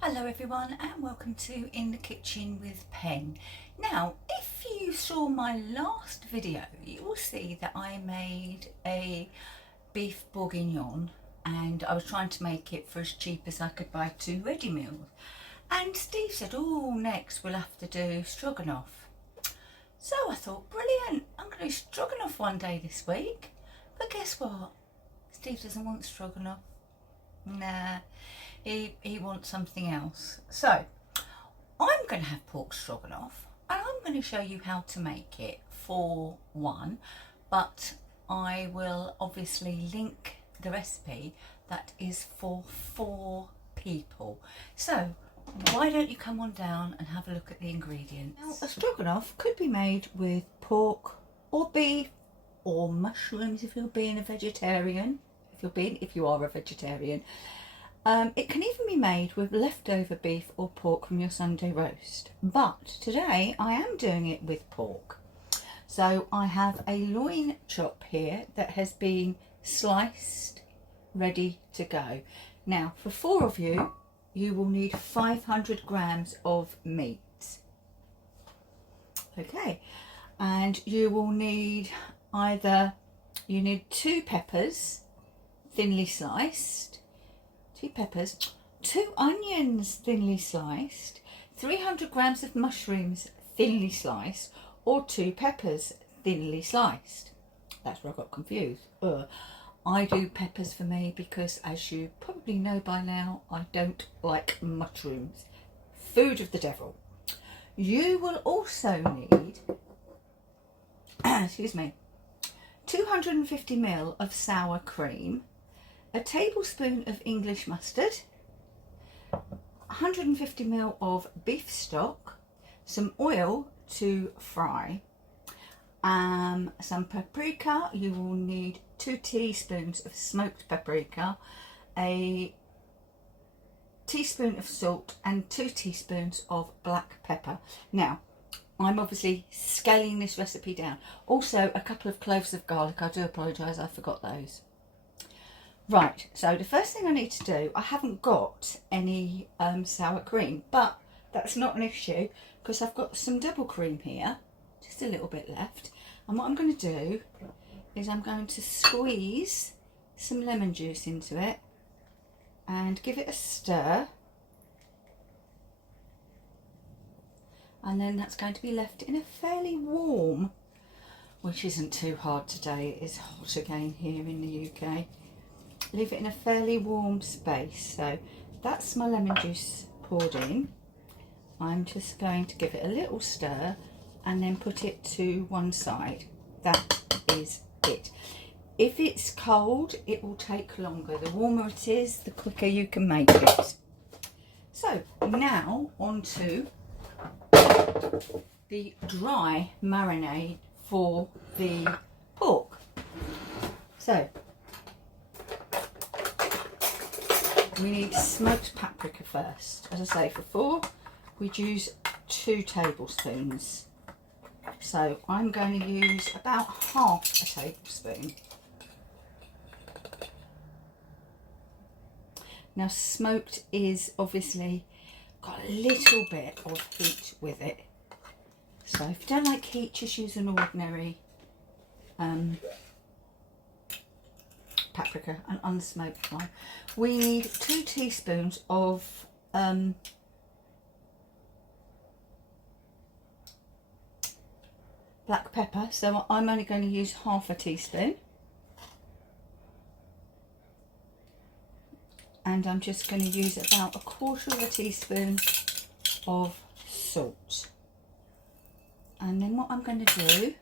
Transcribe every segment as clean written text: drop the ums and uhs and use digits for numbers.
Hello everyone and welcome to In the Kitchen with Pen. Now if you saw my last video you will see that I made a beef bourguignon and I was trying to make it for as cheap as I could buy 2 ready meals, and Steve said, oh, next we'll have to do stroganoff. So I thought, brilliant, I'm going to do stroganoff one day this week. But guess what? Steve doesn't want stroganoff. Nah, he wants something else. So I'm going to have pork stroganoff and I'm going to show you how to make it for one, but I will obviously link the recipe that is for 4 people. So why don't you come on down and have a look at the ingredients. Now, a stroganoff could be made with pork or beef or mushrooms if you're being a vegetarian, if you are a vegetarian. It can even be made with leftover beef or pork from your Sunday roast, but today I am doing it with pork. So I have a loin chop here that has been sliced, ready to go. Now for 4 of you, you will need 500 grams of meat. Okay, and you will need you need 2 peppers, thinly sliced, 2 peppers, 2 onions thinly sliced, 300 grams of mushrooms thinly sliced, or 2 peppers thinly sliced. That's where I got confused. I do peppers for me because, as you probably know by now, I don't like mushrooms. Food of the devil. You will also need excuse me, 250 ml of sour cream, a tablespoon of English mustard, 150 ml of beef stock, some oil to fry, some paprika. You will need 2 teaspoons of smoked paprika, a teaspoon of salt and 2 teaspoons of black pepper. Now I'm obviously scaling this recipe down. Also a couple of cloves of garlic. I do apologise, I forgot those. Right, so the first thing I need to do, I haven't got any sour cream, but that's not an issue because I've got some double cream here, just a little bit left. And what I'm going to do is I'm going to squeeze some lemon juice into it and give it a stir. And then that's going to be left in a fairly warm, which isn't too hard today, it is hot again here in the UK. Leave it in a fairly warm space. So that's my lemon juice poured in. I'm just going to give it a little stir and then put it to one side. That is it. If it's cold, it will take longer. The warmer it is, the quicker you can make it. So now on to the dry marinade for the pork. So we need smoked paprika first. As I say, for 4 we'd use 2 tablespoons. So I'm going to use about half a tablespoon. Now smoked is obviously got a little bit of heat with it. So if you don't like heat, just use an ordinary paprika, an unsmoked one. We need 2 teaspoons of black pepper, so I'm only going to use half a teaspoon. And I'm just going to use about 1/4 teaspoon of salt. And then what I'm going to do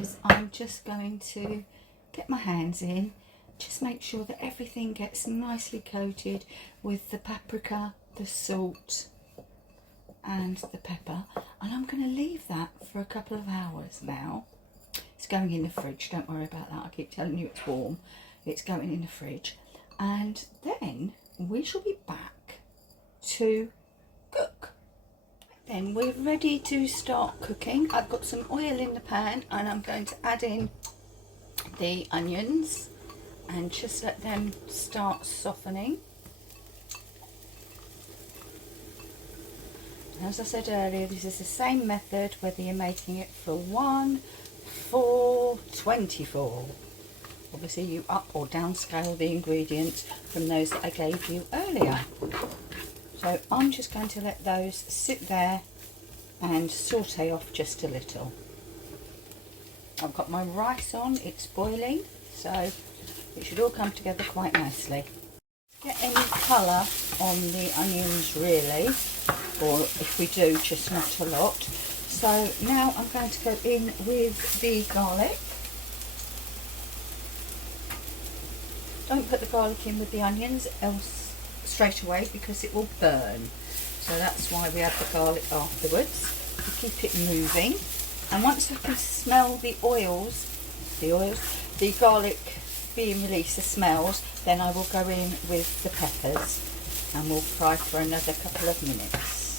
is I'm just going to get my hands in, just make sure that everything gets nicely coated with the paprika, the salt and the pepper, and I'm going to leave that for a couple of hours now. It's going in the fridge, don't worry about that, I keep telling you it's warm. It's going in the fridge, and then we shall be back to cook. Then we're ready to start cooking. I've got some oil in the pan and I'm going to add in the onions and just let them start softening. As I said earlier, this is the same method whether you're making it for 1, 4, 24. Obviously you up or downscale the ingredients from those that I gave you earlier. So I'm just going to let those sit there and saute off just a little. I've got my rice on, it's boiling, so it should all come together quite nicely. Get any colour on the onions really, or if we do, just not a lot. So now I'm going to go in with the garlic. Don't put the garlic in with the onions else straight away because it will burn. So that's why we add the garlic afterwards, to keep it moving. And once I can smell the garlic being released, the smells, then I will go in with the peppers and we'll fry for another couple of minutes.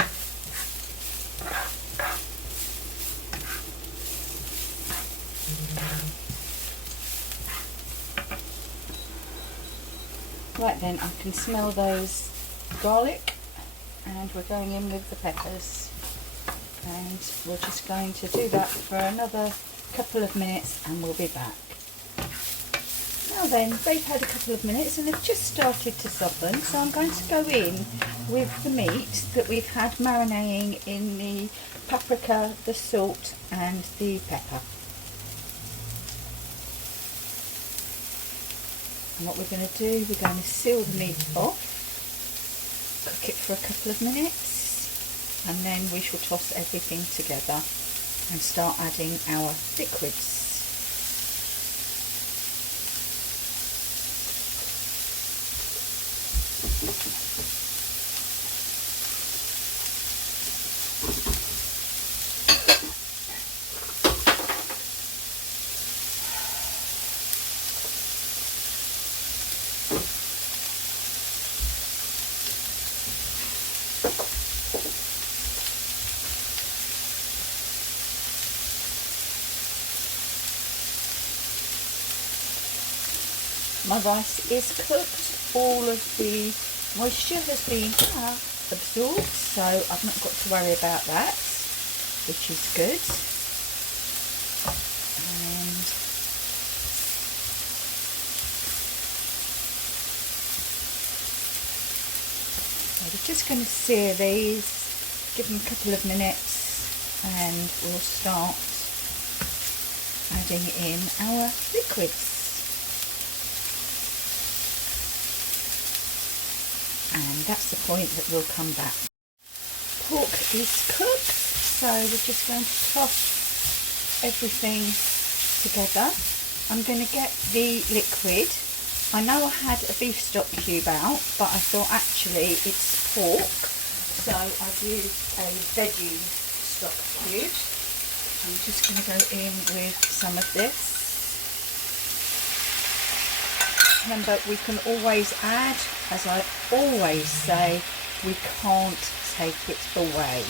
Right then, I can smell those garlic and we're going in with the peppers. And we're just going to do that for another couple of minutes and we'll be back. Now then, they've had a couple of minutes and they've just started to soften, so I'm going to go in with the meat that we've had marinating in the paprika, the salt and the pepper. And what we're going to do, we're going to seal the meat off, cook it for a couple of minutes, and then we shall toss everything together and start adding our liquids. My rice is cooked, all of the moisture has been absorbed, so I've not got to worry about that, which is good. And so we're just going to sear these, give them a couple of minutes, and we'll start adding in our liquids. And that's the point that we'll come back. Pork is cooked, so we're just going to toss everything together. I'm going to get the liquid. I know I had a beef stock cube out, but I thought actually it's pork, so I've used a veggie stock cube. I'm just going to go in with some of this. Remember, we can always add, as I always say, we can't take it away.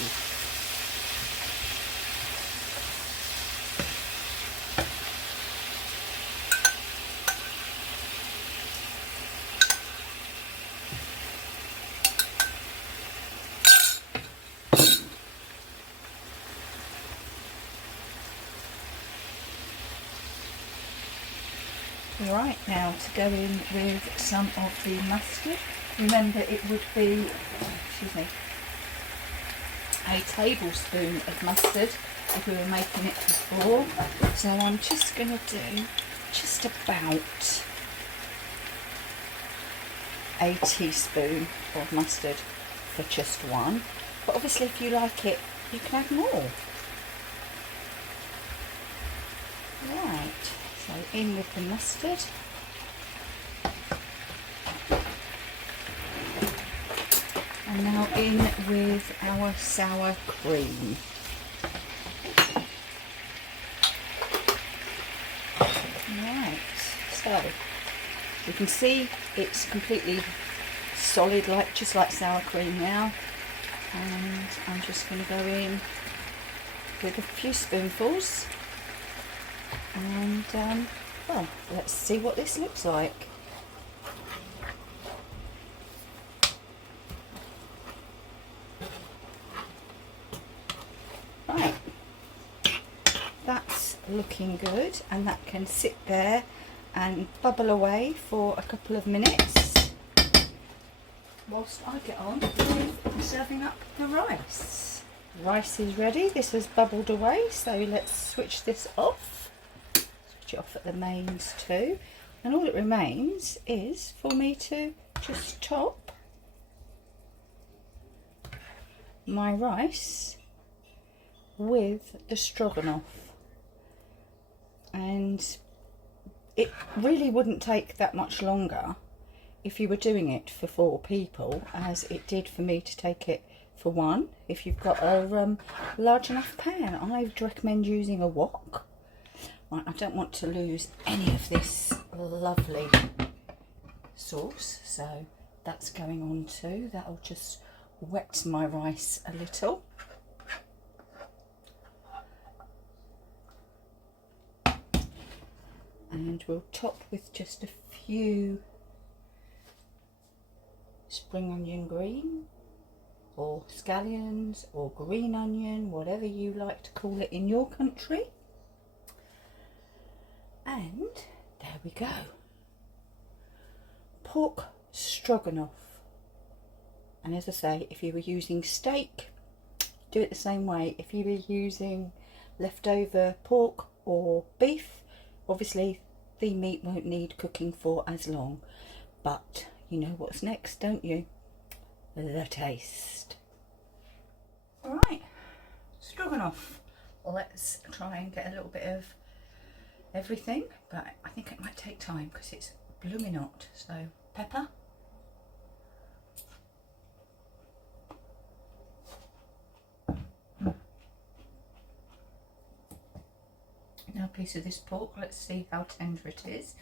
Right, now to go in with some of the mustard. Remember, it would be, a tablespoon of mustard if we were making it for 4. So I'm just going to do just about a teaspoon of mustard for just 1. But obviously if you like it, you can add more. Right. So in with the mustard. And now in with our sour cream. Right, so you can see it's completely solid, just like sour cream now. And I'm just going to go in with a few spoonfuls. And well, let's see what this looks like. looking good, and that can sit there and bubble away for a couple of minutes whilst I get on with serving up the rice. Rice is ready. This has bubbled away, so let's switch this off. Switch it off at the mains too, and all it remains is for me to just top my rice with the stroganoff. And it really wouldn't take that much longer if you were doing it for 4 people as it did for me to take it for 1. If you've got a large enough pan, I would recommend using a wok. Right, I don't want to lose any of this lovely sauce, so that's going on too. That'll just wet my rice a little. And we'll top with just a few spring onion green, or scallions, or green onion, whatever you like to call it in your country. And there we go. Pork stroganoff. And as I say, if you were using steak, do it the same way. If you were using leftover pork or beef, obviously the meat won't need cooking for as long, but you know what's next, don't you? The taste. Alright, stroganoff. Let's try and get a little bit of everything, but I think it might take time because it's blooming hot. So pepper, now a piece of this pork. Let's see how tender it is.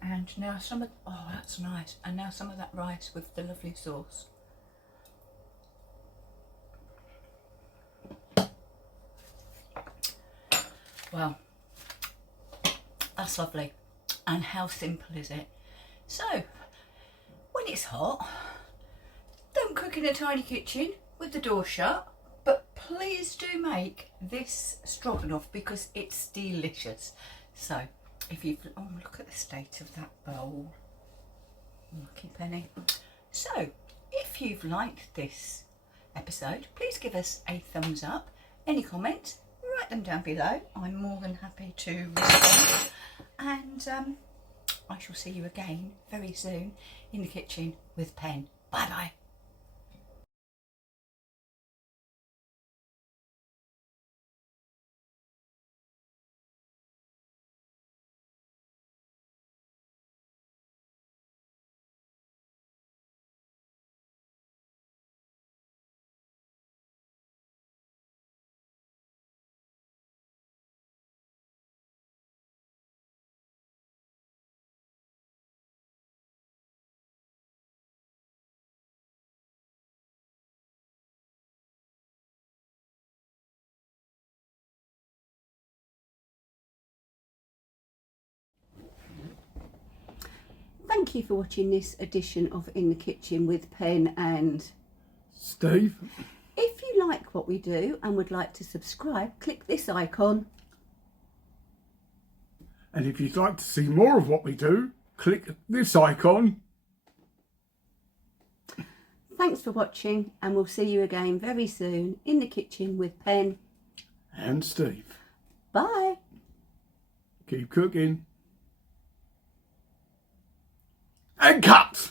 And now some of, oh that's nice, and now some of that rice with the lovely sauce. Well, that's lovely. And how simple is it? So, when it's hot, don't cook in a tiny kitchen with the door shut, but please do make this stroganoff because it's delicious. So, if you've, oh look at the state of that bowl, lucky penny. So, if you've liked this episode, please give us a thumbs up. Any comments, write them down below. I'm more than happy to respond. And I shall see you again very soon in the kitchen with Pen. Bye bye. Thank you for watching this edition of In the Kitchen with Pen and Steve. If you like what we do and would like to subscribe, click this icon. And if you'd like to see more of what we do, click this icon. Thanks for watching, and we'll see you again very soon in the kitchen with Pen And Steve. Bye. Keep cooking. And cut!